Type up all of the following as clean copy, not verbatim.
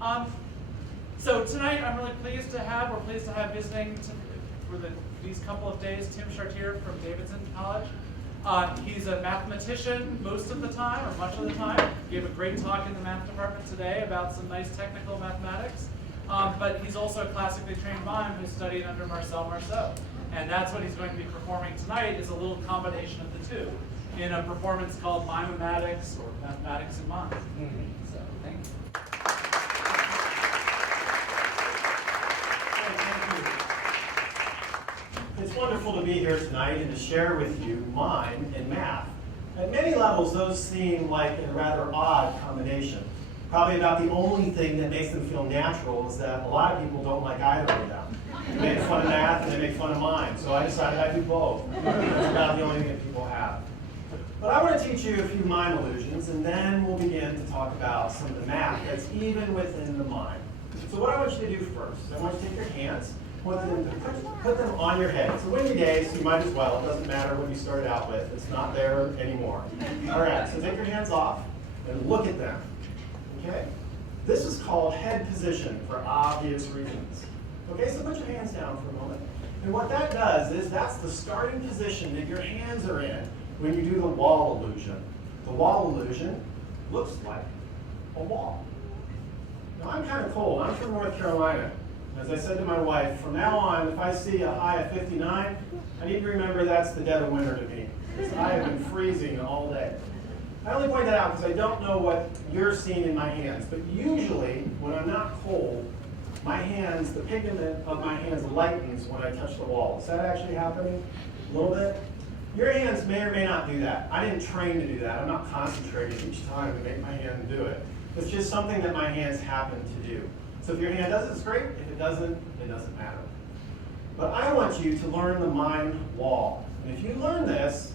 So tonight I'm really pleased to have visiting for these couple of days Tim Chartier from Davidson College. He's a mathematician most of the time, or much of the time. He gave a great talk in the math department today about some nice technical mathematics. But he's also a classically trained mime who studied under Marcel Marceau. And that's what he's going to be performing tonight, is a little combination of the two in a performance called Mime-matics, or Mathematics in Mime. So, thank you. It's wonderful to be here tonight and to share with you mime and math. At many levels, those seem like a rather odd combination. Probably about the only thing that makes them feel natural is that a lot of people don't like either of them. They make fun of math and they make fun of mime, so I decided I'd do both. That's about the only thing that people have. But I want to teach you a few mime illusions, and then we'll begin to talk about some of the math that's even within the mime. So what I want you to do first is I want you to take your hands, put them on your head. It's a windy day, so you might as well. It doesn't matter what you started out with. It's not there anymore. All right, so take your hands off and look at them. Okay? This is called head position for obvious reasons. Okay, so put your hands down for a moment. And what that does is that's the starting position that your hands are in when you do the wall illusion. The wall illusion looks like a wall. Now I'm kind of cold. I'm from North Carolina. As I said to my wife, from now on, if I see a high of 59, I need to remember that's the dead of winter to me. Because I have been freezing all day. I only point that out because I don't know what you're seeing in my hands. But usually, when I'm not cold, my hands, the pigment of my hands lightens when I touch the wall. Is that actually happening? A little bit? Your hands may or may not do that. I didn't train to do that. I'm not concentrating each time to make my hand do it. It's just something that my hands happen to do. So if your hand does it, it's great. If it doesn't matter. But I want you to learn the mime wall. And if you learn this,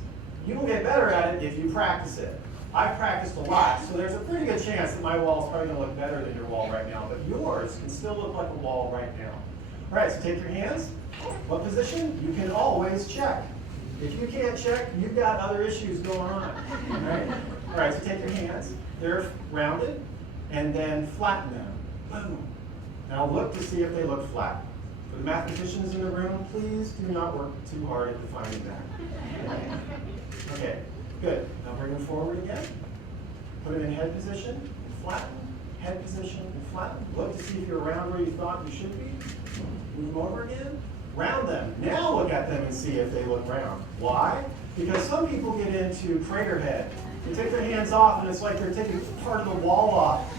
you will get better at it if you practice it. I've practiced a lot, so there's a pretty good chance that my wall is probably going to look better than your wall right now, but yours can still look like a wall right now. All right, so take your hands. What position? You can always check. If you can't check, you've got other issues going on. All right, so take your hands. They're rounded, and then flatten them. Boom. Now look to see if they look flat. For the mathematicians in the room, please do not work too hard at defining that. Okay, good. Now bring them forward again. Put them in head position, and flatten. Head position, and flatten. Look to see if you're around where you thought you should be. Move them over again. Round them. Now look at them and see if they look round. Why? Because some people get into crater head. They take their hands off and it's like they're taking part of the wall off.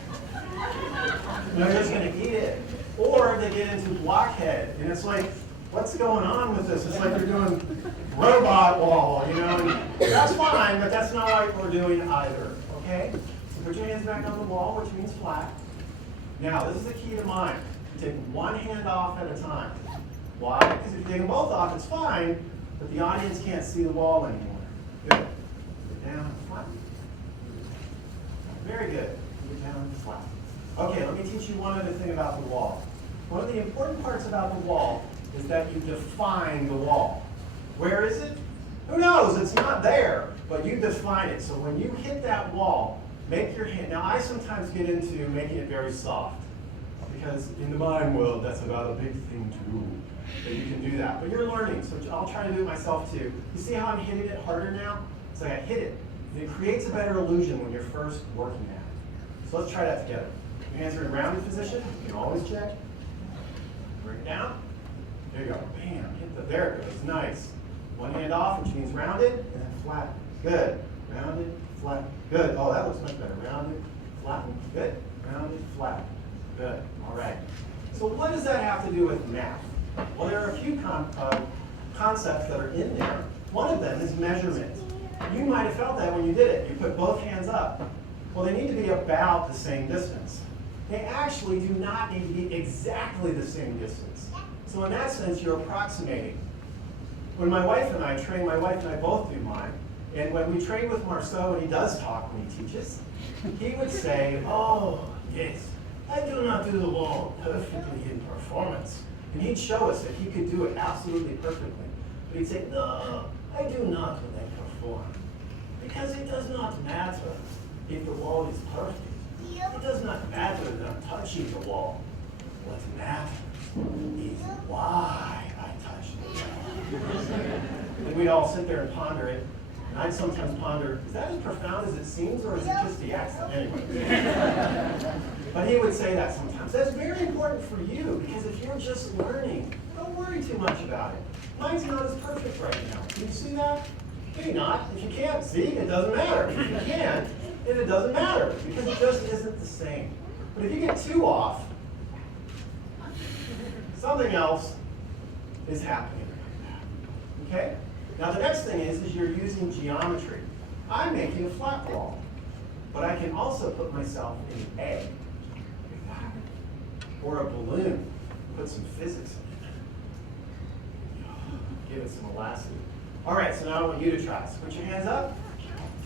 And they're just going to eat it. Or they get into blockhead and it's like, what's going on with this? It's like they're doing robot wall, you know. And that's fine, but that's not what we're doing either. Okay? So put your hands back on the wall, which means flat. Now, this is the key to mime. You take one hand off at a time. Why? Because if you take them both off, it's fine, but the audience can't see the wall anymore. Good. Get down and flat. Very good. Get down and flat. Okay, let me teach you one other thing about the wall. One of the important parts about the wall is that you define the wall. Where is it? Who knows? It's not there, but you define it. So when you hit that wall, make your hand. Now, I sometimes get into making it very soft, because in the mime world, that's about a big thing to do. That you can do that. But you're learning, so I'll try to do it myself too. You see how I'm hitting it harder now? So I hit it. And it creates a better illusion when you're first working at it. So let's try that together. Your hands are in rounded position. You can always check. Bring it down. There you go. Bam. Hit the, there it goes. Nice. One hand off, which means rounded, and then flatten. Good. Rounded, flatten. Good. Oh, that looks much better. Rounded, flatten. Good. Rounded, flatten. Good. All right. So what does that have to do with math? Well, there are a few concepts that are in there. One of them is measurement. You might have felt that when you did it. You put both hands up. Well, they need to be about the same distance. They actually do not need to be exactly the same distance. So in that sense, you're approximating. When my wife and I train, my wife and I both do mime, and when we train with Marceau, and he does talk when he teaches, he would say, oh, yes, I do not do the wall perfectly in performance. And he'd show us that he could do it absolutely perfectly. But he'd say, no, I do not when I perform. Because it does not matter if the wall is perfect. It does not matter that I'm touching the wall. What matters is why I touched the wall. And we'd all sit there and ponder it. And I'd sometimes ponder, is that as profound as it seems, or is it just the accent? Anyway. But he would say that sometimes. That's very important for you, because if you're just learning, don't worry too much about it. Mine's not as perfect right now. Can you see that? Maybe not. If you can't see, it doesn't matter. If you can, then it doesn't matter, because it just isn't the same. But if you get too off, something else is happening. Okay? Now the next thing is you're using geometry. I'm making a flat wall, but I can also put myself in an egg, or a balloon, put some physics in it. Give it some elasticity. All right, so now I want you to try. So put your hands up.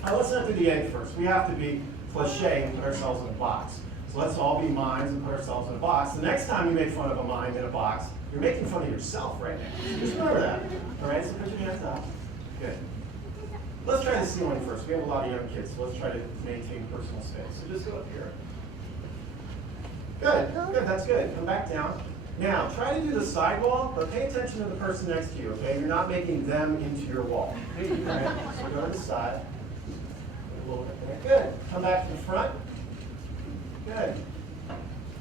Now let's not do the egg first. We have to be cliché and put ourselves in a box. So let's all be mimes and put ourselves in a box. The next time you make fun of a mime in a box, you're making fun of yourself right now. Just remember that. All right, so put your hands up. Good. Let's try the ceiling first. We have a lot of young kids, so let's try to maintain personal space. So just go up here. Good, good, that's good. Come back down. Now, try to do the side wall, but pay attention to the person next to you, okay? You're not making them into your wall. Okay, right? So go to the side. A little bit there. Good. Come back to the front. Good.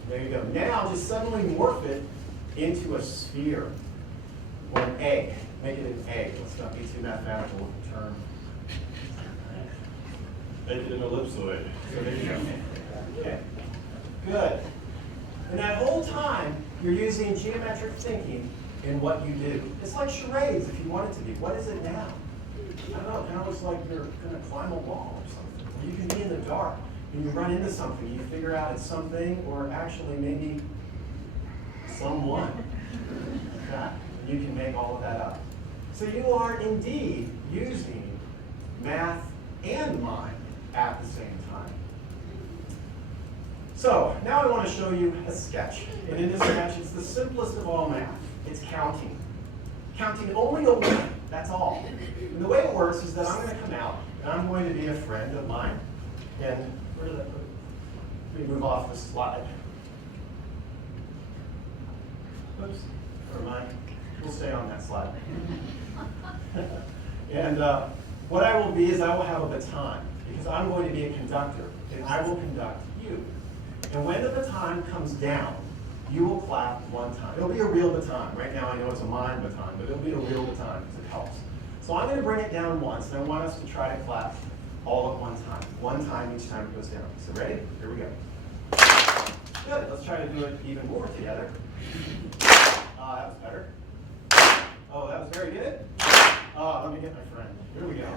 There you go. Now, just suddenly morph it into a sphere or an egg. Make it an egg. Let's not be too mathematical with the term. Make it an ellipsoid. So there you go. Okay. Good. And that whole time, you're using geometric thinking in what you do. It's like charades if you want it to be. What is it now? I don't know. It kind of looks like you're going to climb a wall or something. Or you can be in the dark and you run into something. You figure out it's something, or actually maybe someone. Okay. You can make all of that up. So you are indeed using math and mime at the same time. So now I want to show you a sketch. And in this sketch, it's the simplest of all math. It's counting. Counting only to one. That's all. And the way it works is that I'm going to come out, and I'm going to be a friend of mine. And where did I put it? Let me move off the slide. Oops. Never mind. We'll stay on that slide. And what I will be is I will have a baton, because I'm going to be a conductor, and I will conduct you. And when the baton comes down, you will clap one time. It'll be a real baton. Right now I know it's a mime baton, but it'll be a real baton because it helps. So I'm going to bring it down once, and I want us to try to clap all at one time. One time each time it goes down. So ready? Here we go. Good. Let's try to do it even more together. That was better. Oh, that was very good. Let me get my friend. Here we go.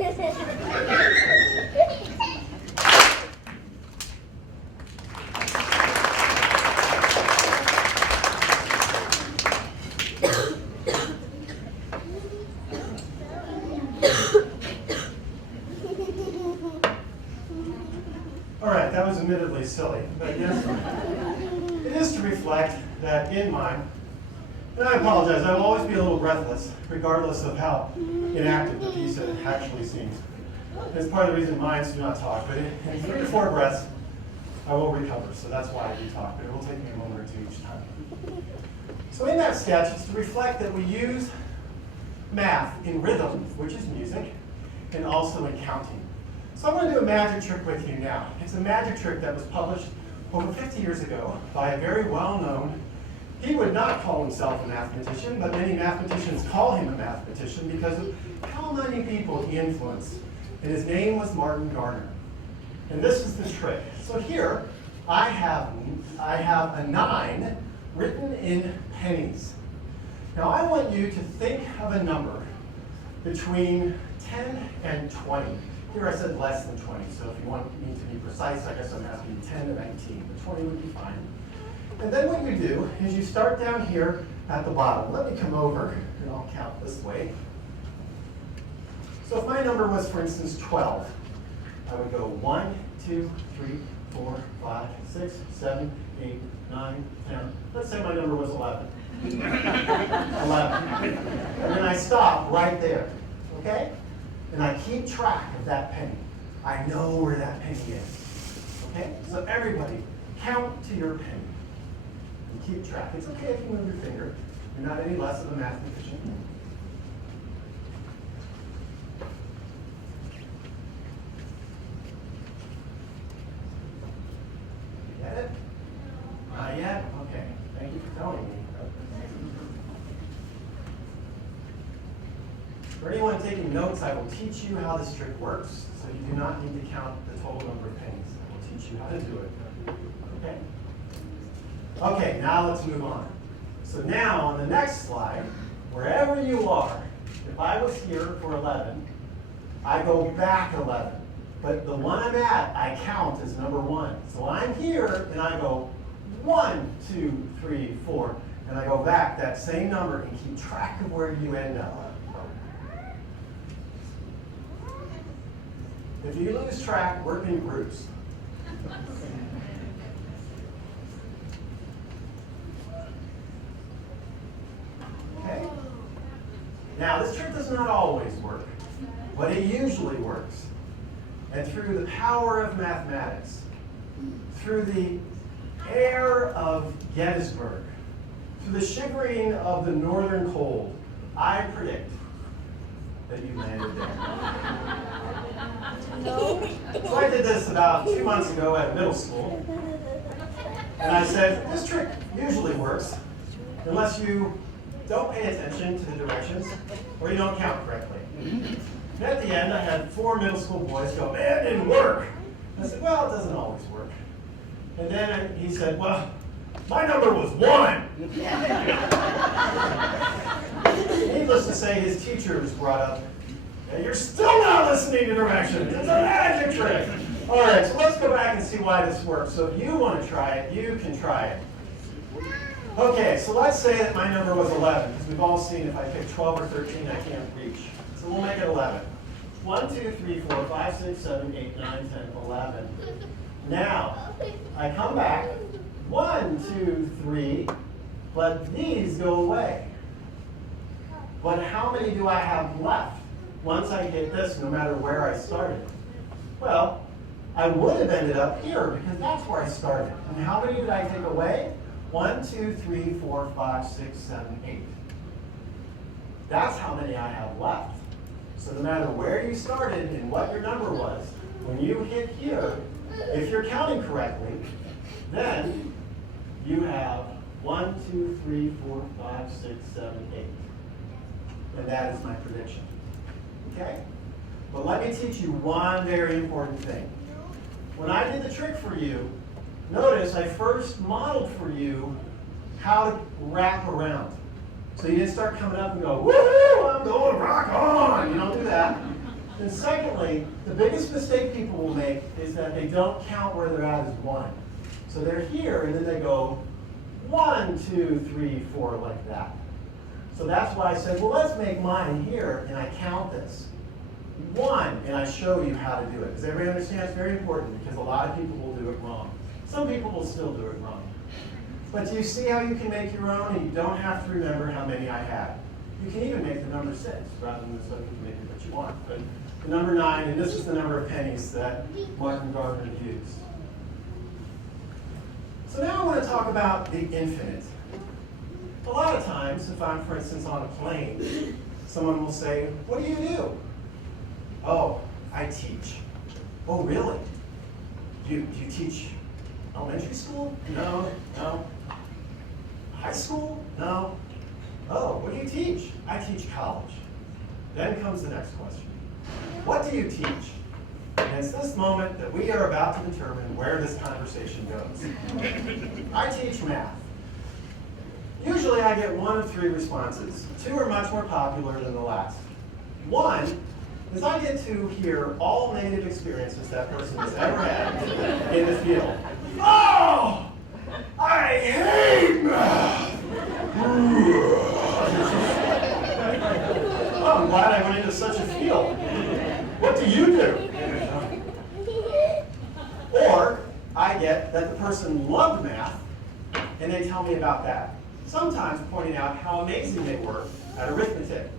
All right, that was admittedly silly, but yes, it is to reflect that in Mime, and I apologize, I will always be a little breathless, regardless of how inactive the piece actually seems. It's part of the reason mimes do not talk, but in 3 to 4 breaths, I will recover, so that's why I do talk, but it will take me a moment or two each time. So in that sketch, it's to reflect that we use math in rhythm, which is music, and also in counting. So I'm going to do a magic trick with you now. It's a magic trick that was published over 50 years ago by a very well-known, he would not call himself a mathematician, but many mathematicians call him a mathematician because of how many people he influenced. And his name was Martin Garner. And this is the trick. So here, I have a 9 written in pennies. Now I want you to think of a number between 10 and 20. Here I said less than 20, so if you want me to be precise, I guess I'm asking 10 to 19, but 20 would be fine. And then what you do is you start down here at the bottom. Let me come over and I'll count this way. So if my number was, for instance, 12, I would go 1, 2, 3, 4, 5, 6, 7, 8, 9, 10. Let's say my number was 11. 11. And then I stop right there, okay? And I keep track of that penny. I know where that penny is, okay? So everybody, count to your penny and keep track. It's okay if you move your finger. You're not any less of a mathematician. Get it? Not yet? Okay. Thank you for telling me. For anyone taking notes, I will teach you how this trick works, so you do not need to count the total number of pennies. I will teach you how to do it. Okay? Okay, now let's move on. So now, on the next slide, wherever you are, if I was here for 11, I go back 11. But the one I'm at, I count as number 1. So I'm here, and I go 1, 2, 3, 4, and I go back that same number and keep track of where you end up. If you lose track, work in groups. Okay? Now, this trick does not always work, but it usually works. And through the power of mathematics, through the air of Gettysburg, through the shivering of the northern cold, I predict that you landed there. No. So I did this about 2 months ago at middle school. And I said, this trick usually works unless you don't pay attention to the directions or you don't count correctly. And at the end, I had 4 middle school boys go, man, it didn't work. I said, well, it doesn't always work. And then he said, well, my number was 1. Needless to say, his teacher was brought up. And you're still not listening to directions. It's a magic trick. All right, so let's go back and see why this works. So if you want to try it, you can try it. Okay, so let's say that my number was 11, because we've all seen if I pick 12 or 13, I can't reach. So we'll make it 11. 1, 2, 3, 4, 5, 6, 7, 8, 9, 10, 11. Now, I come back. 1, 2, 3, but these go away. But how many do I have left once I hit this, no matter where I started? Well, I would have ended up here because that's where I started. And how many did I take away? 1, 2, 3, 4, 5, 6, 7, 8. That's how many I have left. So no matter where you started and what your number was, when you hit here, if you're counting correctly, then you have 1, 2, 3, 4, 5, 6, 7, 8. And that is my prediction. Okay? But let me teach you one very important thing. When I did the trick for you, notice I first modeled for you how to wrap around. So you didn't start coming up and go, woohoo, I'm going rock on. You don't do that. And secondly, the biggest mistake people will make is that they don't count where they're at as 1. So they're here, and then they go 1, 2, 3, 4, like that. So that's why I said, well, let's make mine here, and I count this. 1, and I show you how to do it. Does everybody understand? It's very important because a lot of people will do it wrong. Some people will still do it wrong. But do you see how you can make your own, and you don't have to remember how many I had? You can even make the number 6, rather than so you can make it what you want. But the number 9, and this is the number of pennies that Martin Gardner used. So now I want to talk about the infinite. A lot of times, if I'm, for instance, on a plane, someone will say, what do you do? Oh, I teach. Oh, really? Do you teach elementary school? No, no. High school? No. Oh, what do you teach? I teach college. Then comes the next question. What do you teach? And it's this moment that we are about to determine where this conversation goes. I teach math. Usually I get 1 of 3 responses. 2 are much more popular than the last. 1 is I get to hear all negative experiences that person has ever had in the field. Oh, I hate math. Oh, I'm glad I went into such a field. What do you do? Or I get that the person loved math, and they tell me about that. Sometimes pointing out how amazing they were at arithmetic.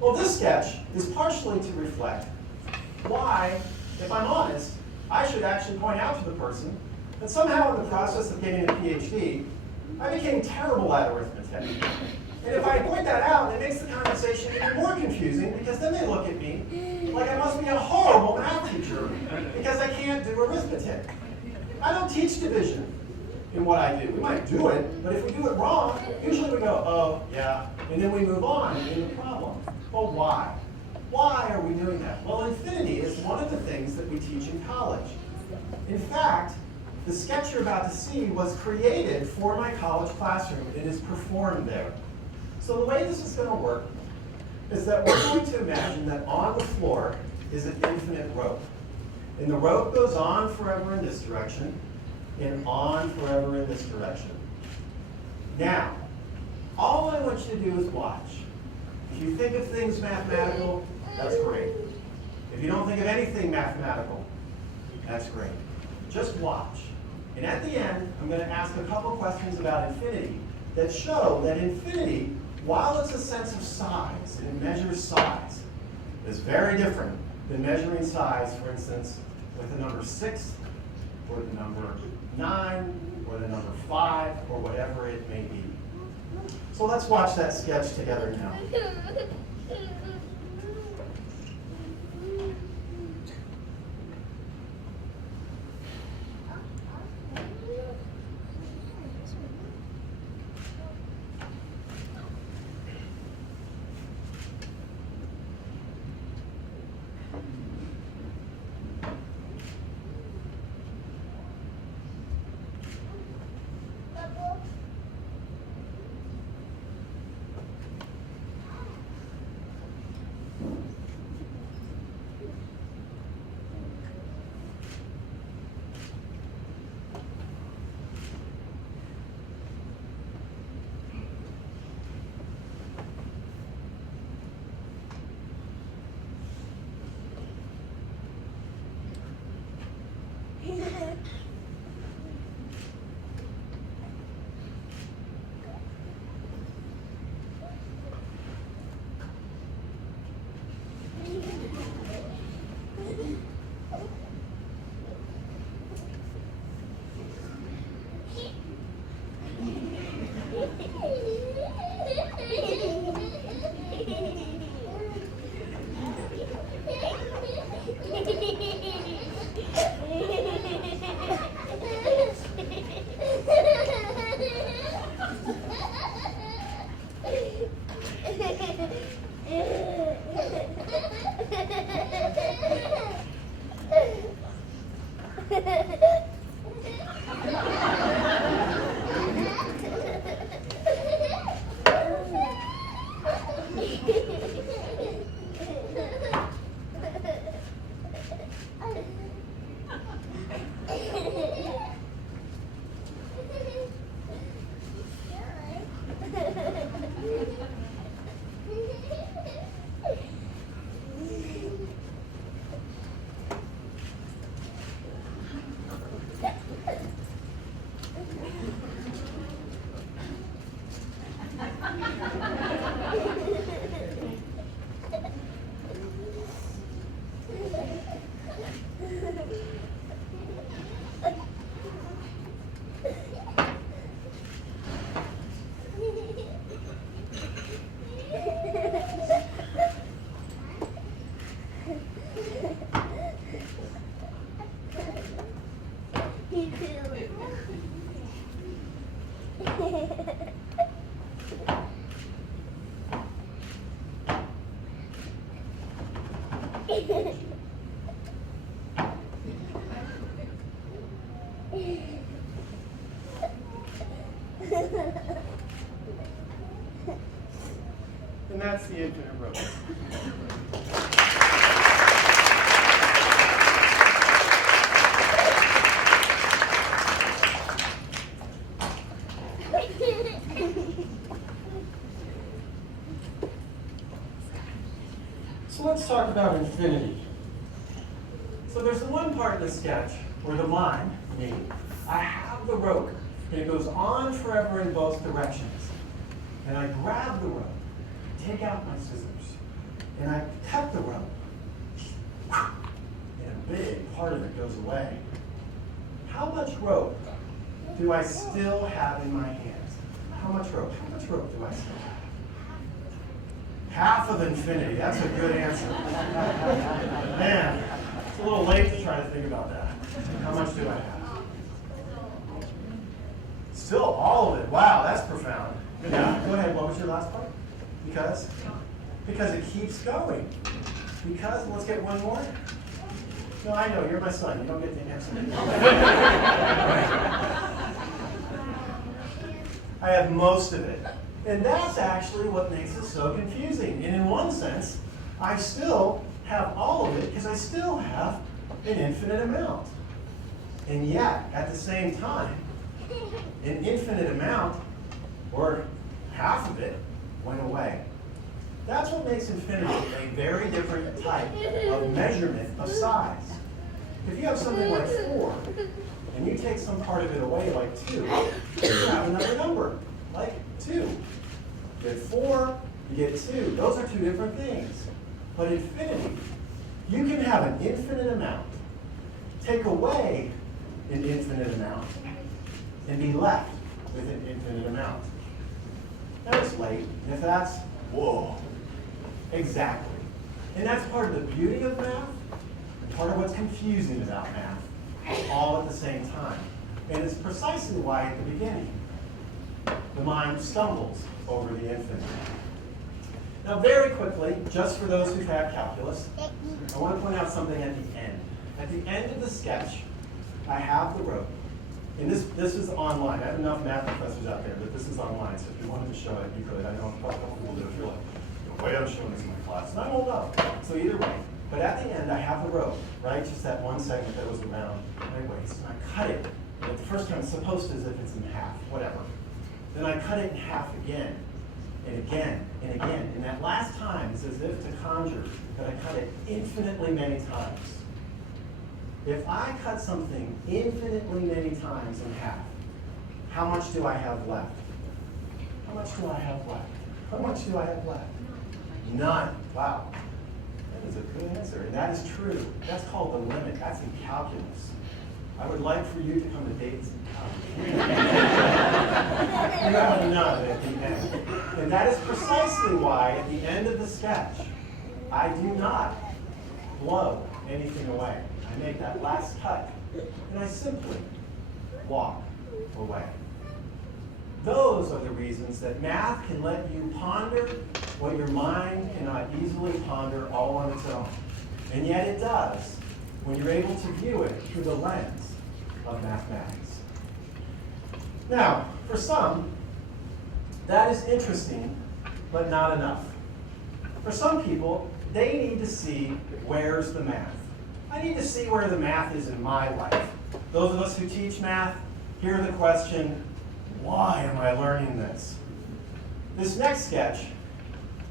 Well, this sketch is partially to reflect why, if I'm honest, I should actually point out to the person that somehow in the process of getting a Ph.D., I became terrible at arithmetic. And if I point that out, it makes the conversation even more confusing because then they look at me like I must be a horrible math teacher because I can't do arithmetic. I don't teach division in what I do. We might do it, but if we do it wrong, usually we go, oh, yeah, and then we move on in the problem. Well, why? Why are we doing that? Well, infinity is one of the things that we teach in college. In fact, the sketch you're about to see was created for my college classroom. It is performed there. So the way this is going to work is that we're going to imagine that on the floor is an infinite rope. And the rope goes on forever in this direction and on forever in this direction. Now, all I want you to do is watch. If you think of things mathematical, that's great. If you don't think of anything mathematical, that's great. Just watch. And at the end, I'm going to ask a couple questions about infinity that show that infinity, while it's a sense of size, and it measures size, is very different than measuring size, for instance, with the number 6, or the number 9, or the number 5, or whatever it may be. So let's watch that sketch together now. And that's the infinite rope. So let's talk about infinity. So there's the one part of the sketch where the mime, me, I have the rope, and it goes on forever in both directions. And I grab the rope, take out my scissors, and I cut the rope. And a big part of it goes away. How much rope do I still have in my hands? How much rope? How much rope do I still have? Half of infinity. That's a good answer. Man, it's a little late to try to think about that. How much do I have? Still all of it. Wow, that's profound. Good job. Go ahead. What was your last part? Because? Because it keeps going. Because? Let's get one more. No, I know. You're my son. You don't get the answer. I have most of it. And that's actually what makes it so confusing. And in one sense, I still have all of it because I still have an infinite amount. And yet, at the same time, an infinite amount, or half of it, went away. That's what makes infinity a very different type of measurement of size. If you have something like 4, and you take some part of it away, like 2, you have another number, like 2. You get 4, you get 2. Those are two different things. But infinity, you can have an infinite amount, take away an infinite amount, and be left with an infinite amount. That is late, and if that's, whoa, exactly. And that's part of the beauty of math, and part of what's confusing about math, all at the same time. And it's precisely why at the beginning, the mind stumbles over the infinite. Now very quickly, just for those who've had calculus, I want to point out something at the end. At the end of the sketch, I have the rope. And this is online. I have enough math professors out there, but this is online. So if you wanted to show it, you could. I know a couple people do. If you're like, wait, I'm showing this in my class. And I won't know. So either way. But at the end, I have the rope, right? Just that one segment that was around my waist. And I cut it. And the first time it's supposed to as if it's in half, whatever. Then I cut it in half again, and again, and again. And that last time, it's as if to conjure that I cut it infinitely many times. If I cut something infinitely many times in half, how much do I have left? How much do I have left? How much do I have left? None. Wow. That is a good answer. And that is true. That's called the limit. That's in calculus. I would like for you to come to Davidson College. You have none at the end. And that is precisely why at the end of the sketch, I do not blow anything away. I make that last cut, and I simply walk away. Those are the reasons that math can let you ponder what your mind cannot easily ponder all on its own. And yet it does when you're able to view it through the lens of mathematics. Now, for some, that is interesting, but not enough. For some people, they need to see where's the math. I need to see where the math is in my life. Those of us who teach math, hear the question, why am I learning this? This next sketch,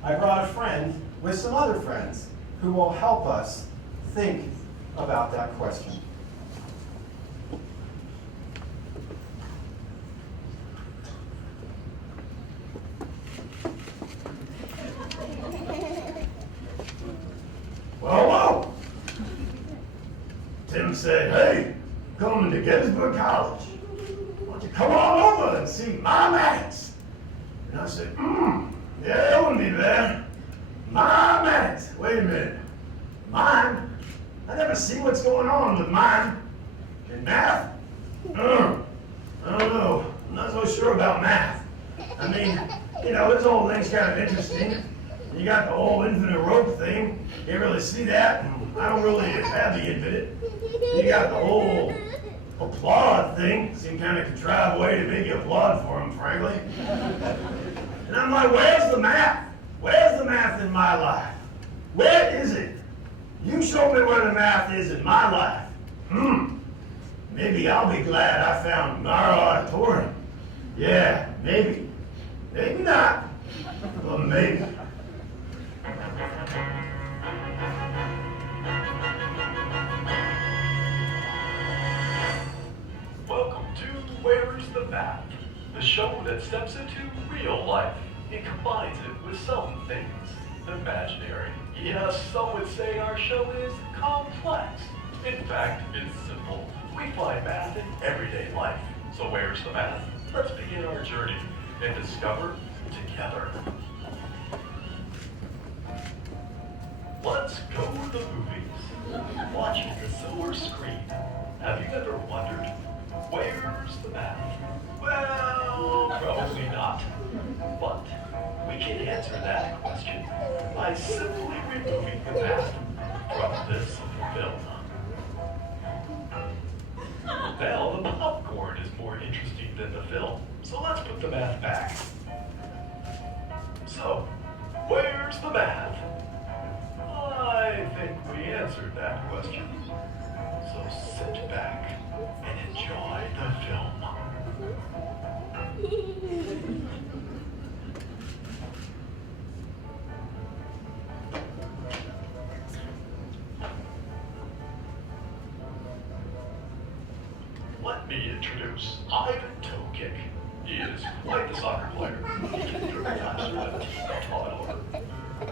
I brought a friend with some other friends who will help us think about that question. Whoa. Tim said, hey, coming to Gettysburg College. Why don't you come on over and see Mime-matics? And I said, yeah, I wouldn't be there. Mime-matics. Wait a minute. Mime? I never see what's going on with mime. And math? I don't know. I'm not so sure about math. I mean, this whole thing's kind of interesting. You got the whole infinite rope thing. Can't really see that, and I don't really have the end of it. You got the whole applaud thing. Seemed kind of contrived way to make you applaud for him, frankly. And I'm like, where's the math? Where's the math in my life? Where is it? You show me where the math is in my life. Maybe I'll be glad I found our auditorium. Yeah, maybe. Maybe not, but maybe. Welcome to Where's the Math? The show that steps into real life. It combines it with some things imaginary. Yes, some would say our show is complex. In fact, it's simple. We find math in everyday life. So where's the math? Let's begin our journey and discover together. Let's go to the movies. Watching the silver screen. Have you ever wondered, where's the math? Well, probably not. But we can answer that question by simply removing the math from this film. Now, the popcorn is more interesting than the film, so let's put the math back. So, where's the math? I think we answered that question. So sit back and enjoy the film. Let me introduce Ivan Toekick. He is quite the soccer player. He can throw faster than a toddler.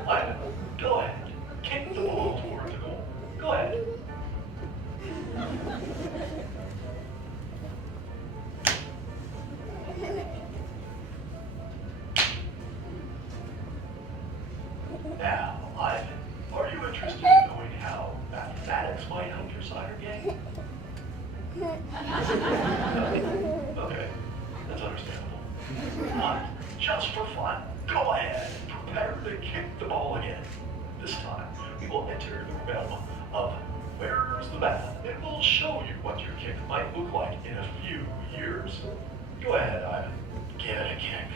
Ivan, go ahead. Kick the ball toward the goal. Go ahead. Now, Ivan, are you interested in knowing how mathematics might help your soccer game? Okay, that's understandable. Just for fun, go ahead and prepare to kick the ball again. This time, we will enter the realm of where's the math, and we'll show you what your kick might look like in a few years. Go ahead, Ivan. Give it a kick.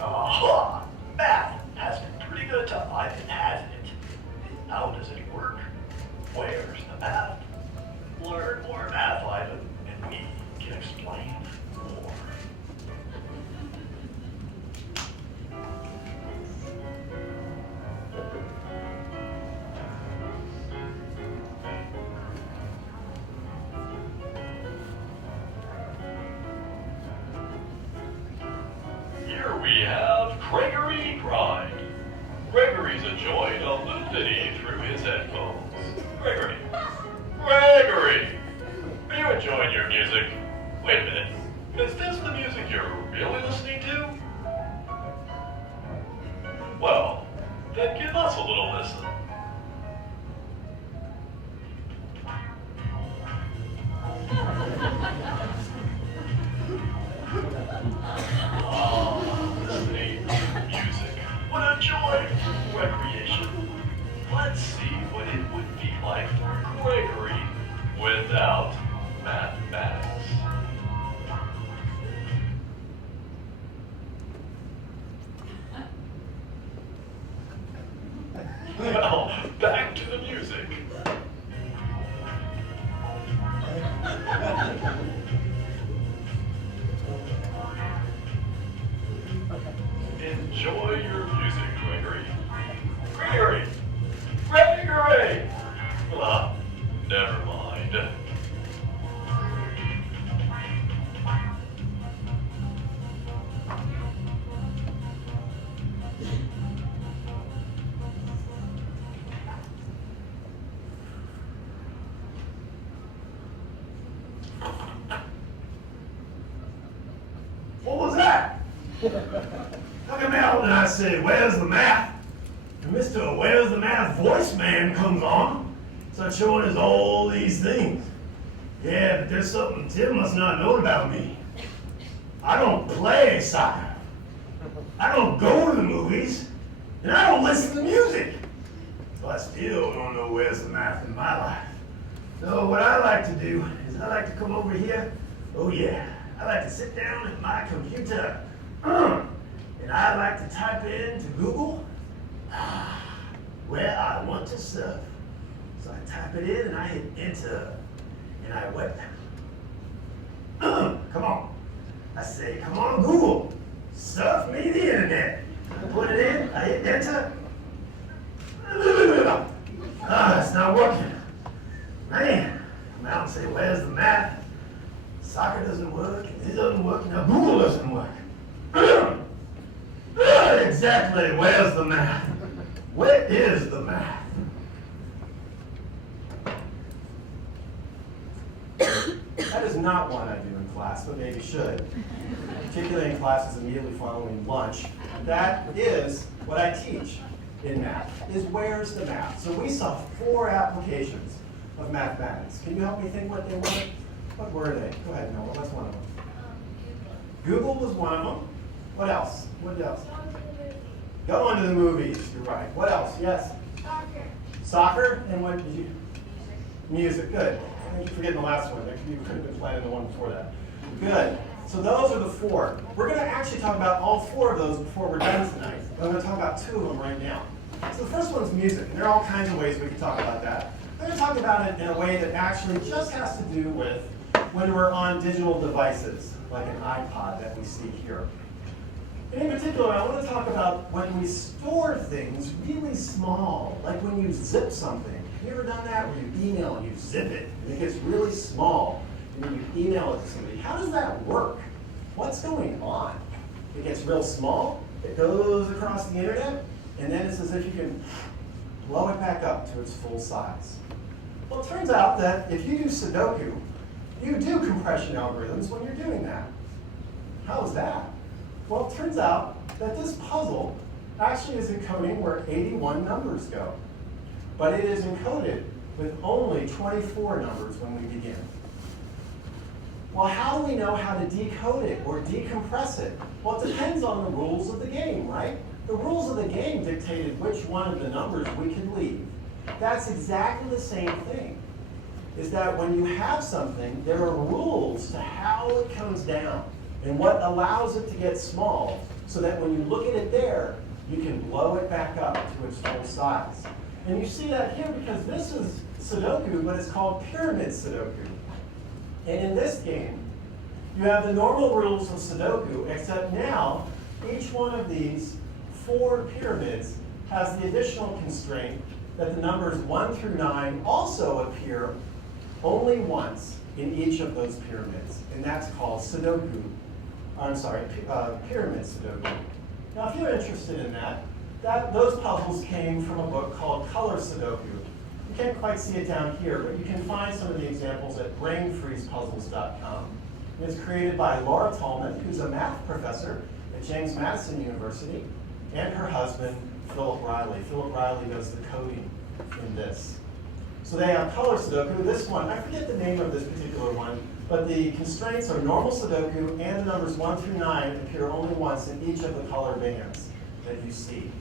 Aha! Math has been pretty good to Ivan, hasn't it? How does it work? Where's the math? Learn more math, Ivan, and we can explain more. Here we have Gregory Grind. Gregory's enjoying a lucidity through his headphones. Gregory! Gregory! Are you enjoying your music? Wait a minute. Is this the music you're really listening to? Well, then give us a little listen. Listening to music. What a joy! Recreation. Let's see what it would be like for Gregory without mathematics. Well, back to the music. Enjoy your music, Gregory. Gregory! Gregory! Never mind. What was that? How come out when I say, where's the math? And Mr. Where's the Math voice man comes on, starts showing us all these things. Yeah, but there's something Tim must not know about me. I don't play soccer. I don't go to the movies. And I don't listen to music. So I still don't know where's the math in my life. So what I like to do is I like to come over here. Oh yeah, I like to sit down at my computer. And I like to type into Google where I want to surf. So I type it in and I hit enter. And I wait. Come on. I say, come on, Google. Surf me the internet. I put it in, I hit enter. It's not working. Man, come out and say, where's the math? Soccer doesn't work, and this doesn't work, now Google doesn't work. Exactly, where's the math? Where is the math? That is not one I do in class, but maybe should. Particularly in classes immediately following lunch. That is what I teach in math, is where's the math? So we saw 4 applications of mathematics. Can you help me think what they were? What were they? Go ahead, Noah, what's one of them? Google was one of them. What else? What else? Go on to the movies, you're right. What else? Yes? Soccer. Soccer, and what did you? Music, good. I think you're forgetting the last one. You could have been planning the one before that. Good. So those are the 4. We're going to actually talk about all 4 of those before we're done tonight. I'm going to talk about 2 of them right now. So the first one's music, and there are all kinds of ways we can talk about that. I'm going to talk about it in a way that actually just has to do with when we're on digital devices, like an iPod that we see here. And in particular, I want to talk about when we store things really small, like when you zip something. Have you ever done that where you email and you zip it, and it gets really small, and then you email it to somebody? How does that work? What's going on? It gets real small, it goes across the internet, and then it's as if you can blow it back up to its full size. Well, it turns out that if you do Sudoku, you do compression algorithms when you're doing that. How is that? Well, it turns out that this puzzle actually is encoding where 81 numbers go. But it is encoded with only 24 numbers when we begin. Well, how do we know how to decode it or decompress it? Well, it depends on the rules of the game, right? The rules of the game dictated which one of the numbers we could leave. That's exactly the same thing, is that when you have something, there are rules to how it comes down and what allows it to get small so that when you look at it there, you can blow it back up to its full size. And you see that here because this is Sudoku, but it's called pyramid Sudoku. And in this game, you have the normal rules of Sudoku, except now each one of these 4 pyramids has the additional constraint that the numbers 1 through 9 also appear only once in each of those pyramids. And that's called Sudoku. Pyramid Sudoku. Now, if you're interested in those puzzles came from a book called Color Sudoku. You can't quite see it down here, but you can find some of the examples at brainfreezepuzzles.com. It's created by Laura Tallman, who's a math professor at James Madison University, and her husband, Philip Riley. Philip Riley does the coding in this. So they have Color Sudoku. This one, I forget the name of this particular one, but the constraints are normal Sudoku, and the numbers 1 through 9 appear only once in each of the color bands that you see.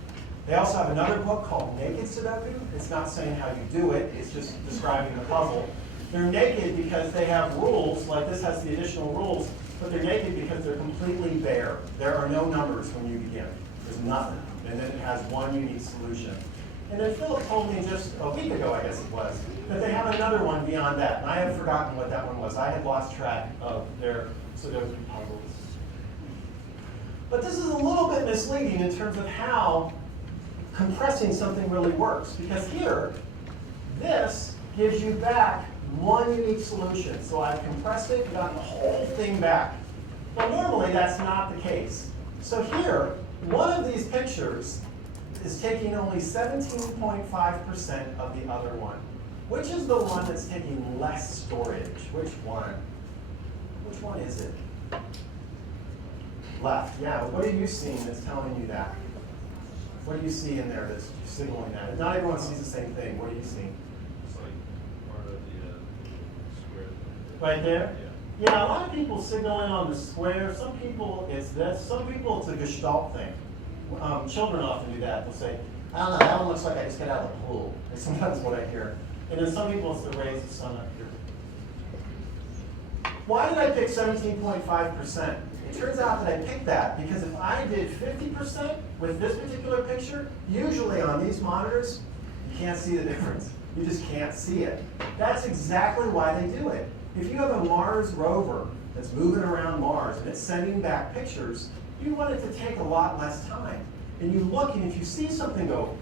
They also have another book called Naked Sudoku. It's not saying how you do it, it's just describing the puzzle. They're naked because they have rules, like this has the additional rules, but they're naked because they're completely bare. There are no numbers when you begin. There's nothing. And then it has one unique solution. And then Philip told me just a week ago, I guess it was, that they have another one beyond that. And I had forgotten what that one was. I had lost track of their Sudoku puzzles. But this is a little bit misleading in terms of how compressing something really works. Because here, this gives you back one unique solution. So I've compressed it, gotten the whole thing back. Well, normally that's not the case. So here, one of these pictures is taking only 17.5% of the other one. Which is the one that's taking less storage? Which one? Which one is it? Left, yeah. What are you seeing that's telling you that? What do you see in there that's signaling that? Not everyone sees the same thing. What are you seeing? It's like part of the square. Right there? Yeah, a lot of people signal in on the square. Some people it's this. Some people it's a gestalt thing. Children often do that. They'll say, I don't know, that one looks like I just got out of the pool. That's sometimes what I hear. And then some people it's the rays of sun up here. Why did I pick 17.5%? It turns out that I picked that because if I did 50% with this particular picture, usually on these monitors, you can't see the difference. You just can't see it. That's exactly why they do it. If you have a Mars rover that's moving around Mars and it's sending back pictures, you want it to take a lot less time. And you look, and if you see something go,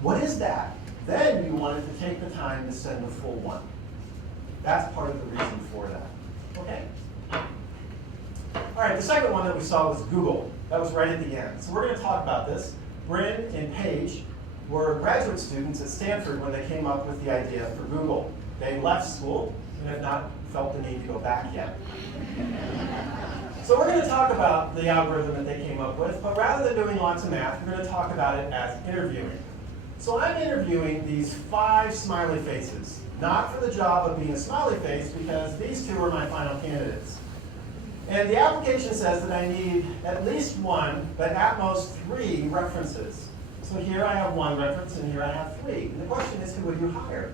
what is that? Then you want it to take the time to send the full one. That's part of the reason for that. Okay? All right, the second one that we saw was Google. That was right at the end. So we're going to talk about this. Bryn and Paige were graduate students at Stanford when they came up with the idea for Google. They left school and have not felt the need to go back yet. So we're going to talk about the algorithm that they came up with, but rather than doing lots of math, we're going to talk about it as interviewing. So I'm interviewing these 5 smiley faces, not for the job of being a smiley face, because these 2 are my final candidates. And the application says that I need at least 1, but at most 3 references. So here I have 1 reference, and here I have 3. And the question is, who would you hire?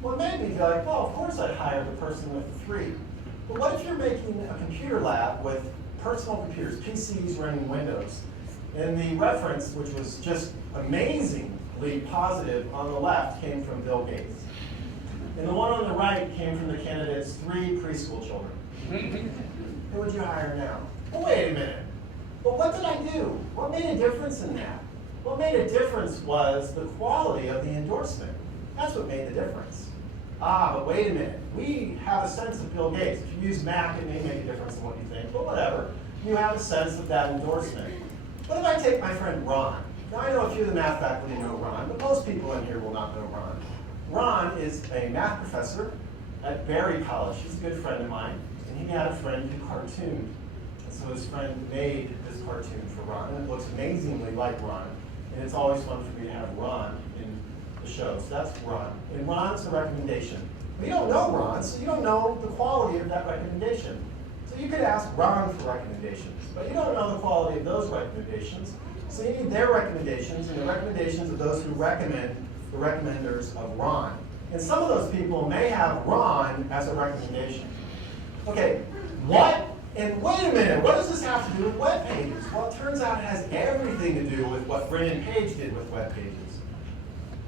Well, maybe you're like, well, of course I'd hire the person with the 3. But what if you're making a computer lab with personal computers, PCs running Windows, and the reference, which was just amazingly positive on the left, came from Bill Gates. And the one on the right came from the candidate's 3 preschool children. Who would you hire now? Well, wait a minute. Well, what did I do? What made a difference in that? What made a difference was the quality of the endorsement. That's what made the difference. But wait a minute. We have a sense of Bill Gates. If you use Mac, it may make a difference in what you think, but whatever. You have a sense of that endorsement. What if I take my friend Ron? Now, I know a few of the math faculty know Ron, but most people in here will not know Ron. Ron is a math professor at Berry College. He's a good friend of mine, and he had a friend who cartooned. And so his friend made this cartoon for Ron, and it looks amazingly like Ron. And it's always fun for me to have Ron in the show. So that's Ron. And Ron's a recommendation. But you don't know Ron, so you don't know the quality of that recommendation. So you could ask Ron for recommendations, but you don't know the quality of those recommendations. So you need their recommendations and the recommendations of those who recommend the recommenders of Ron. And some of those people may have Ron as a recommendation. Okay, what? And wait a minute, what does this have to do with web pages? Well, it turns out it has everything to do with what Bryn and Paige did with web pages.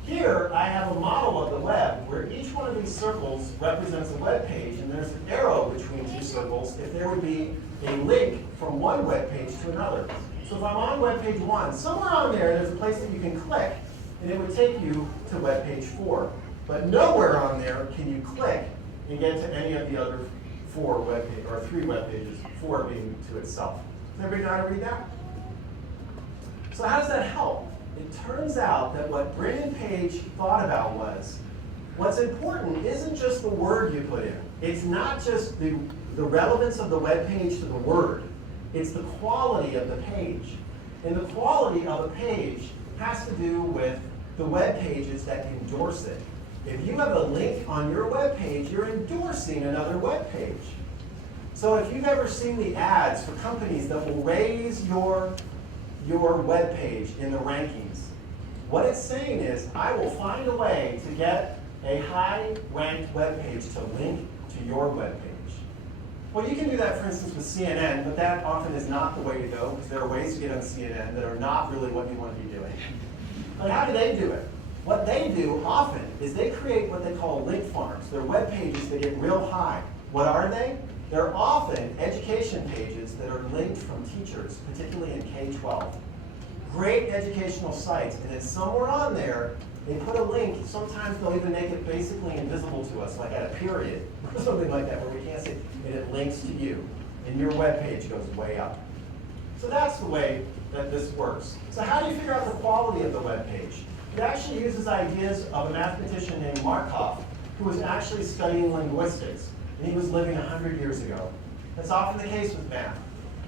Here, I have a model of the web where each one of these circles represents a web page, and there's an arrow between 2 circles if there would be a link from one web page to another. So if I'm on web page 1, somewhere on there's a place that you can click, and it would take you to web page 4. But nowhere on there can you click and get to any of the other 4 web pages, or 3 web pages, 4 being to itself. Does everybody know how to read that? So how does that help? It turns out that what Bryn and Paige thought about was, what's important isn't just the word you put in. It's not just the relevance of the web page to the word. It's the quality of the page. And the quality of a page has to do with the web pages that endorse it. If you have a link on your web page, you're endorsing another web page. So if you've ever seen the ads for companies that will raise your web page in the rankings, what it's saying is, I will find a way to get a high-ranked web page to link to your web page. Well, you can do that, for instance, with CNN, but that often is not the way to go, because there are ways to get on CNN that are not really what you want to be doing. But how do they do it? What they do often is they create what they call link farms. They're web pages that get real high. What are they? They're often education pages that are linked from teachers, particularly in K-12. Great educational sites, and then somewhere on there, they put a link. Sometimes they'll even make it basically invisible to us, like at a period, or something like that, where we can't see it, and it links to you, and your web page goes way up. So that's the way that this works. So how do you figure out the quality of the web page? It actually uses ideas of a mathematician named Markov, who was actually studying linguistics, and he was living 100 years ago. That's often the case with math.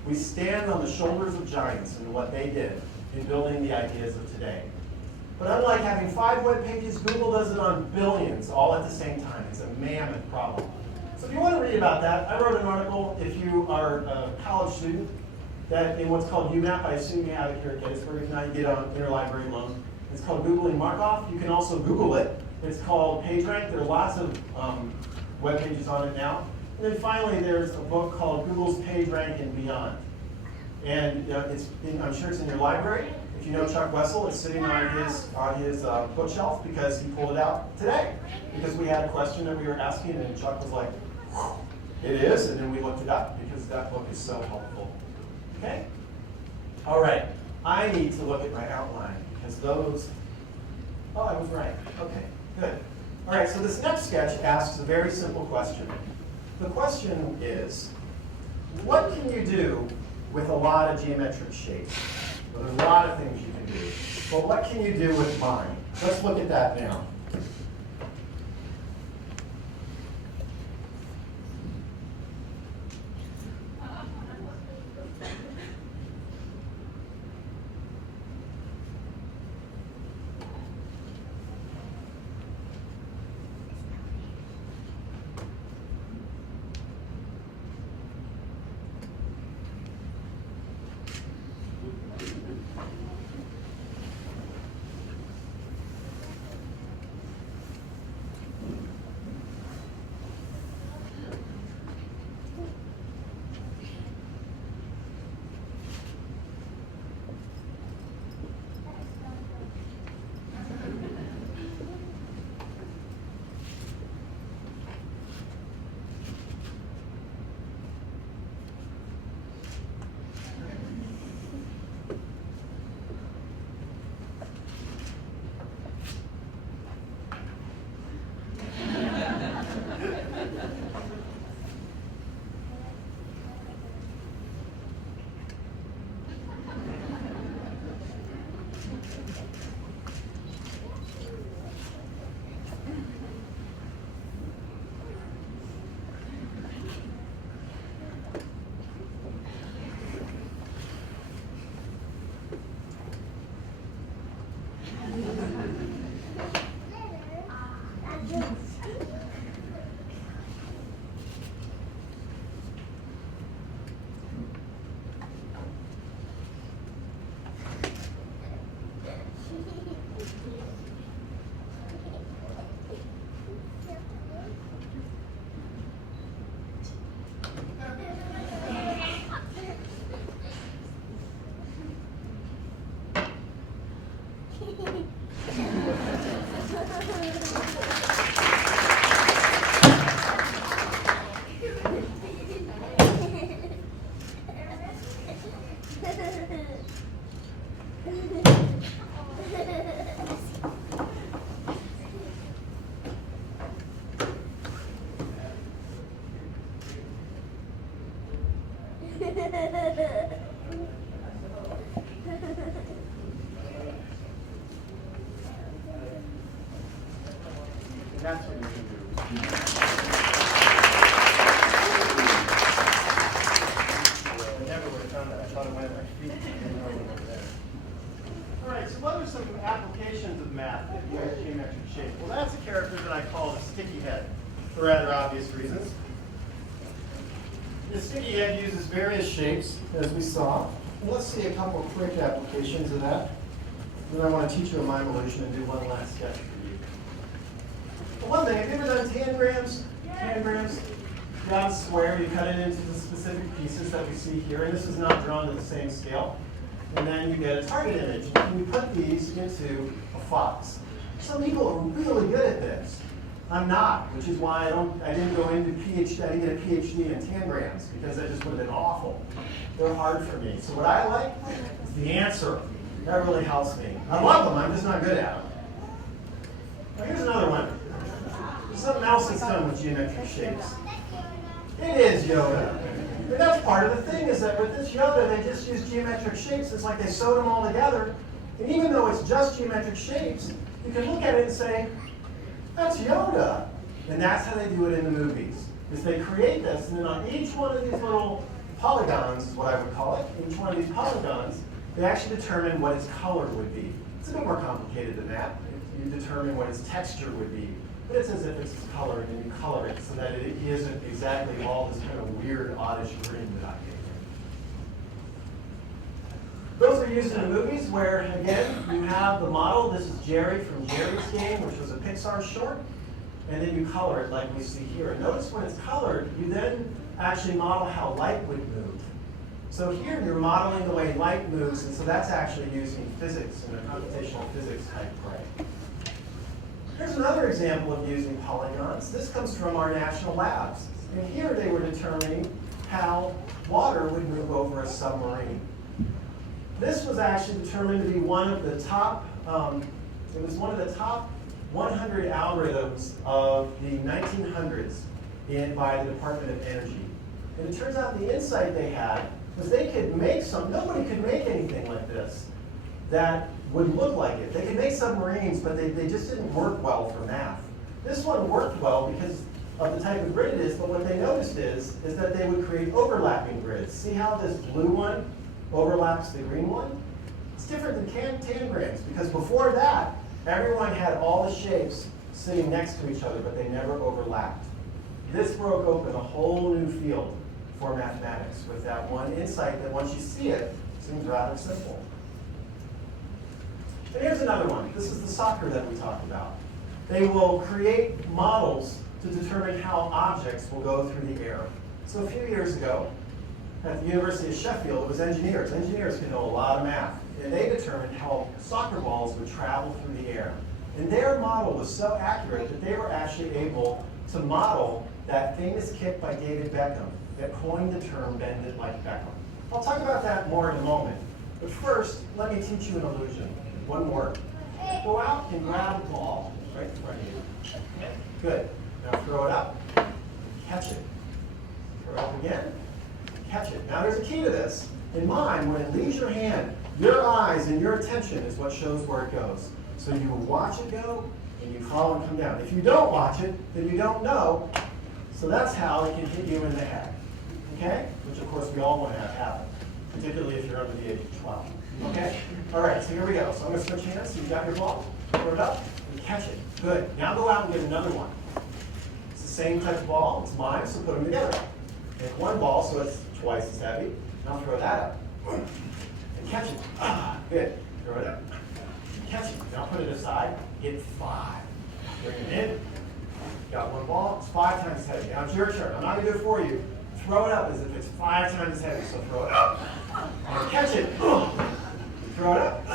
We stand on the shoulders of giants and what they did in building the ideas of today. But unlike having 5 web pages, Google does it on billions all at the same time. It's a mammoth problem. So if you want to read about that, I wrote an article, if you are a college student, that in what's called UMAP, I assume you have it here at Gettysburg, if not you get on interlibrary loan. It's called Googling Markov. You can also Google it. It's called PageRank. There are lots of web pages on it now. And then finally, there's a book called Google's PageRank and Beyond. And I'm sure it's in your library. If you know Chuck Wessel, it's sitting on his bookshelf because he pulled it out today. Because we had a question that we were asking, and Chuck was like, it is, and then we looked it up because that book is so helpful. Okay? All right. I need to look at my outline because those, oh, I was right. Okay, good. All right, so this next sketch asks a very simple question. The question is, what can you do with a lot of geometric shapes? Well, there's a lot of things you can do. But what can you do with mine? Let's look at that now. That's what you can do. I never would have done that. I thought it went at my feet. I didn't know it was over there. All right, so what are some applications of math that use geometric shapes? Well, that's a character that I call the sticky head for rather obvious reasons. The sticky head uses various shapes, as we saw. And let's see a couple quick applications of that. Then I want to teach you a mime-illusion and do one last sketch for you. One thing, have you ever done tangrams? Tangrams, you got a square, you cut it into the specific pieces that we see here, and this is not drawn to the same scale. And then you get a target image, and you put these into a fox. Some people are really good at this. I'm not, which is why I didn't go into Ph.D. I didn't get a Ph.D. in tangrams, because that just would have been awful. They're hard for me. So what I like is the answer. That really helps me. I love them, I'm just not good at them. Now here's another one. Something else that's done with geometric shapes. It is Yoda. And that's part of the thing, is that with this Yoda, they just use geometric shapes. It's like they sewed them all together. And even though it's just geometric shapes, you can look at it and say, that's Yoda. And that's how they do it in the movies, is they create this, and then on each one of these little polygons, is what I would call it, each one of these polygons, they actually determine what its color would be. It's a bit more complicated than that. You determine what its texture would be. but it's as if it's colored, and you color it so that it isn't exactly all this kind of weird, oddish green that I gave you. Those are used in the movies where, again, you have the model. This is Jerry from Jerry's Game, which was a Pixar short. And then you color it like we see here. And notice when it's colored, you then actually model how light would move. So here you're modeling the way light moves, and so that's actually using physics in a computational physics type way. Here's another example of using polygons. This comes from our national labs. And here they were determining how water would move over a submarine. This was actually determined to be one of the top, it was one of the top 100 algorithms of the 1900s by the Department of Energy. And it turns out the insight they had was they could make nobody could make anything like this that would look like it. They could make submarines, but they just didn't work well for math. This one worked well because of the type of grid it is, but what they noticed is that they would create overlapping grids. See how this blue one overlaps the green one? It's different than tangrams, because before that, everyone had all the shapes sitting next to each other, but they never overlapped. This broke open a whole new field for mathematics with that one insight that once you see it, seems rather simple. And here's another one. This is the soccer that we talked about. They will create models to determine how objects will go through the air. So a few years ago, at the University of Sheffield, it was engineers. Engineers can know a lot of math. And they determined how soccer balls would travel through the air. And their model was so accurate that they were actually able to model that famous kick by David Beckham that coined the term bend it like Beckham. I'll talk about that more in a moment. But first, let me teach you an illusion. One more. Go out and grab a ball right in front of you. Good. Now throw it up. Catch it. Throw it up again. Catch it. Now there's a key to this. In mime, when it leaves your hand, your eyes and your attention is what shows where it goes. So you watch it go, and you follow and come down. If you don't watch it, then you don't know. So that's how it can hit you in the head. Okay? Which of course we all want to have happen, particularly if you're under the age of 12. Okay? All right, so here we go. So I'm going to switch hands. So you got your ball, throw it up, and catch it. Good. Now go out and get another one. It's the same type of ball. It's mine, so put them together. Make one ball so it's twice as heavy. Now throw that up. And catch it. Ah, good. Throw it up. Catch it. Now put it aside. Get 5. Bring it in. Got one ball. It's 5 times as heavy. Now it's your turn. I'm not going to do it for you. Throw it up as if it's 5 times as heavy. So throw it up. And catch it. Throw it up.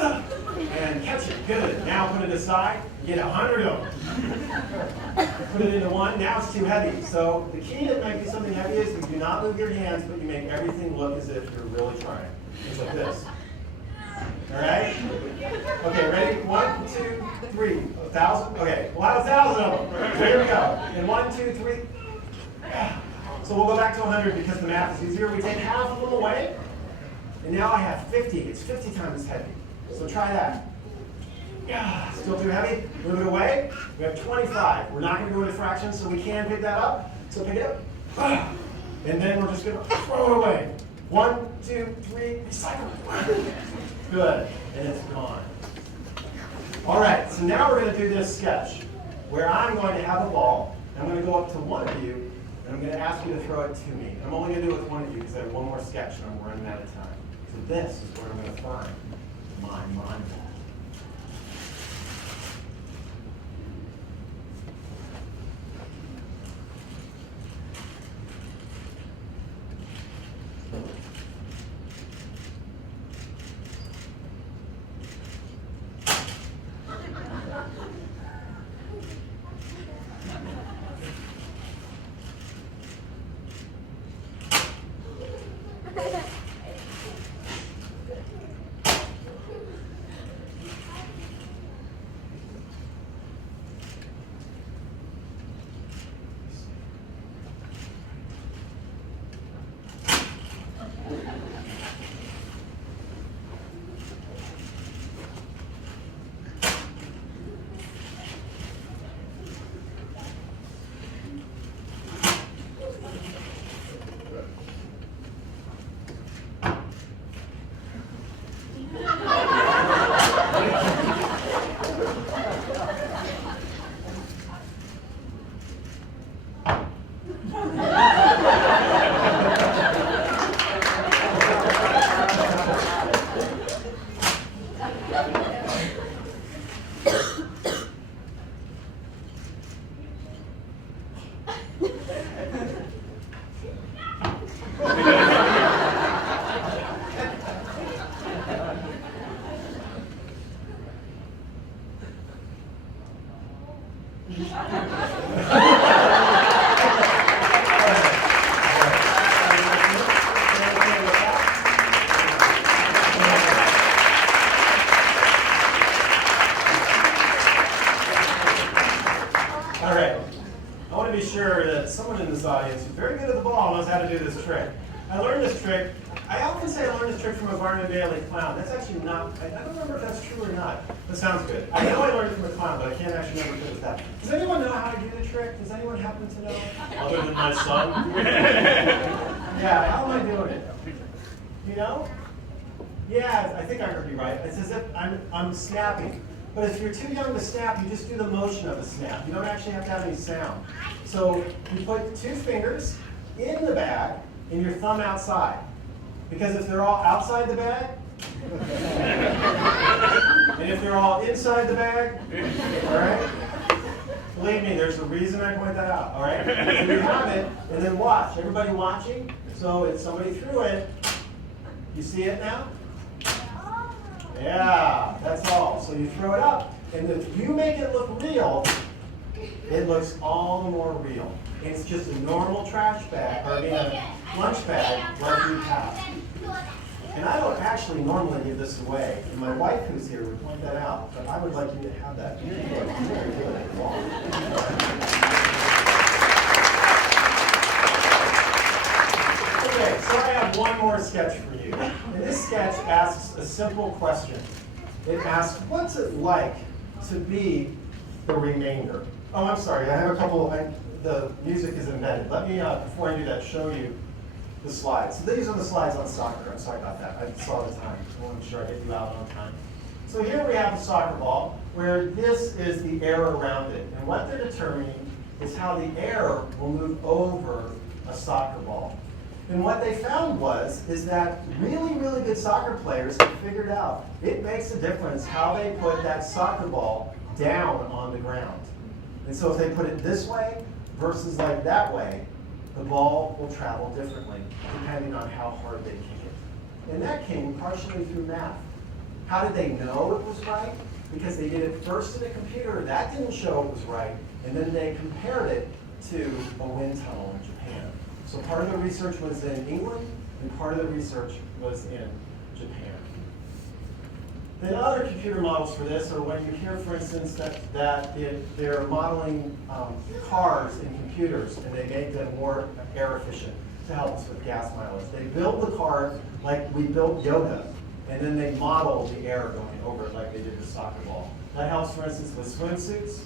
And catch it. Good. Now put it aside. Get 100 of them. Put it into one. Now it's too heavy. So the key to making something heavy is you do not move your hands, but you make everything look as if you're really trying. It's like this. All right? Okay, ready? 1, 2, 3. 1,000? Okay, we'll have 1,000 of them. So here we go. And 1, 2, 3. So we'll go back to 100 because the math is easier. We take half of them away. And now I have 50. It's 50 times as heavy. So try that. Still too heavy? Move it away. We have 25. We're not going to go into fractions, so we can pick that up. So pick it up. And then we're just going to throw it away. 1, 2, 3, recycle. Good. And it's gone. All right, so now we're going to do this sketch where I'm going to have a ball. I'm going to go up to one of you, and I'm going to ask you to throw it to me. I'm only going to do it with one of you because I have one more sketch and I'm running out of time. So this is where I'm going to find my mime ball. All right. I want to be sure that someone in this audience who's very good at the ball knows how to do this trick. I learned this trick. I often say I learned this trick from a Barnum Bailey clown. That's actually not, I don't remember if that's true or not. That sounds good. I know I learned it from a clown, but I can't actually remember if it was that. Does anyone know how to do the trick? Does anyone happen to know? Other than my son? Yeah, how am I doing it? You know? Yeah, I think I heard you right. It's as if I'm snapping. But if you're too young to snap, you just do the motion of a snap. You don't actually have to have any sound. So you put 2 fingers in the bag and your thumb outside. Because if they're all outside the bag, and if they're all inside the bag, all right? Believe me, there's a reason I point that out, all right? So you have it, and then watch. Everybody watching? So if somebody threw it, you see it now? Yeah, that's all. So you throw it up, and if you make it look real, it looks all the more real. It's just a normal trash bag, or I mean a lunch bag like you have. And I don't actually normally give this away. And my wife who's here would point that out, but I would like you to have that. You're good. Very good. Wow. Okay, so I have one more sketch for you. And this sketch asks a simple question. It asks, what's it like to be the remainder? Oh, I'm sorry, I have a couple, the music is embedded. Let me, before I do that, show you the slides. So these are the slides on soccer. I'm sorry about that. I saw the time. I want to make sure I get you out on time. So here we have a soccer ball where this is the air around it. And what they're determining is how the air will move over a soccer ball. And what they found is that really, really good soccer players have figured out it makes a difference how they put that soccer ball down on the ground. And so if they put it this way versus like that way, the ball will travel differently depending on how hard they kick it. And that came partially through math. How did they know it was right? Because they did it first in a computer, that didn't show it was right, and then they compared it to a wind tunnel in Japan. So part of the research was in England, and part of the research was in Japan. The other computer models for this are when you hear, for instance, that they're modeling cars in computers, and they make them more air efficient to help us with gas mileage. They build the car like we built Yoda, and then they model the air going over it like they did the soccer ball. That helps, for instance, with swimsuits.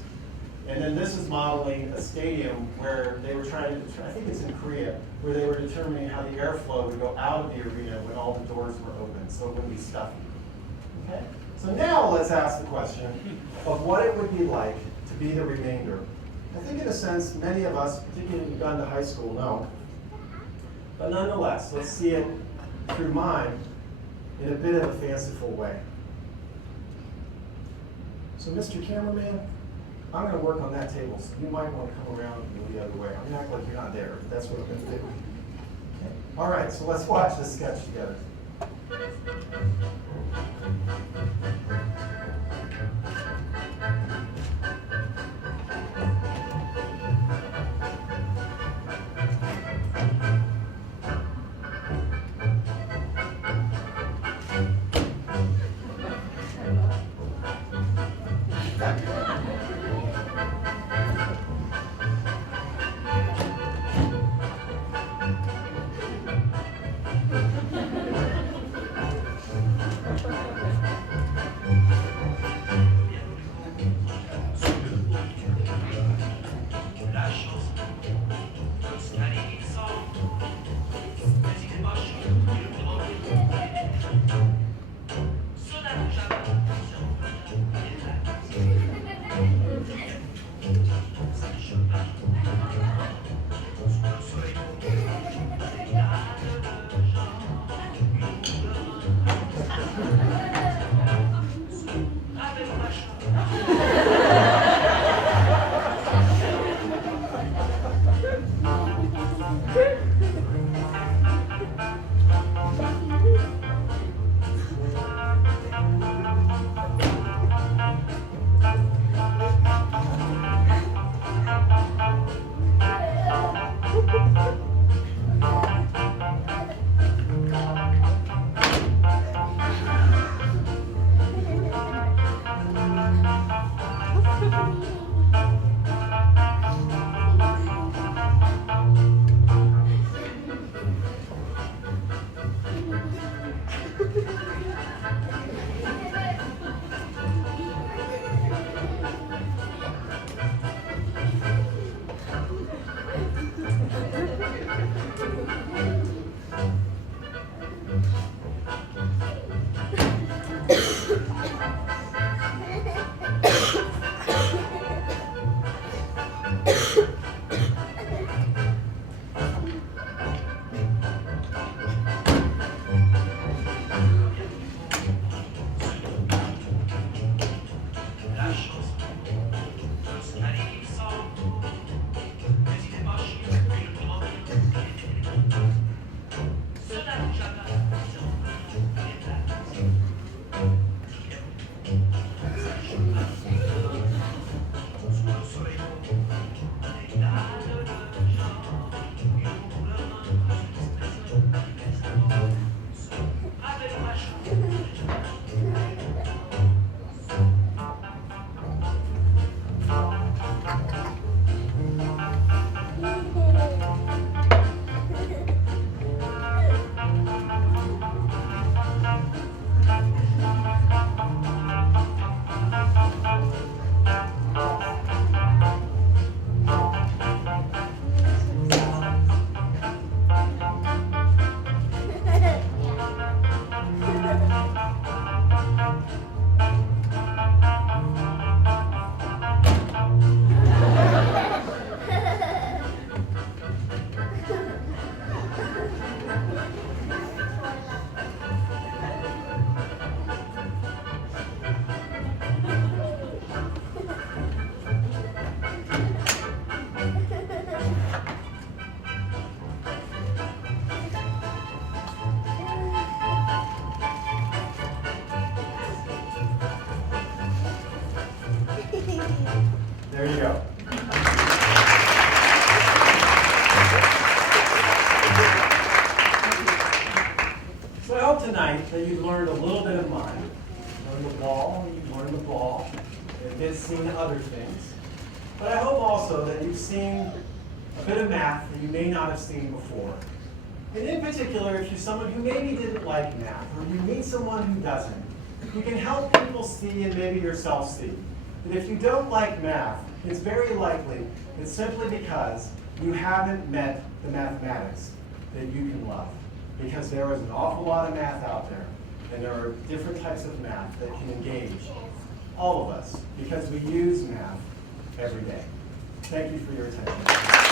And then this is modeling a stadium where they were trying to, I think it's in Korea, where they were determining how the airflow would go out of the arena when all the doors were open, so it wouldn't be stuffy. Okay? So now let's ask the question of what it would be like to be the remainder. I think in a sense, many of us, particularly who've gone to high school, know. But nonetheless, let's see it through mime in a bit of a fanciful way. So Mr. Cameraman, I'm going to work on that table, so you might want to come around and go the other way. I'm going to act like you're not there, but that's what I'm going to do. Okay. All right, so let's watch this sketch together. tonight that you've learned a little bit of mine. Learned the ball, you've learned the ball, and been seen other things. But I hope also that you've seen a bit of math that you may not have seen before. And in particular, if you're someone who maybe didn't like math, or you meet someone who doesn't, you can help people see and maybe yourself see that if you don't like math, it's very likely it's simply because you haven't met the mathematics that you can love. Because there is an awful lot of math out there, and there are different types of math that can engage all of us, because we use math every day. Thank you for your attention.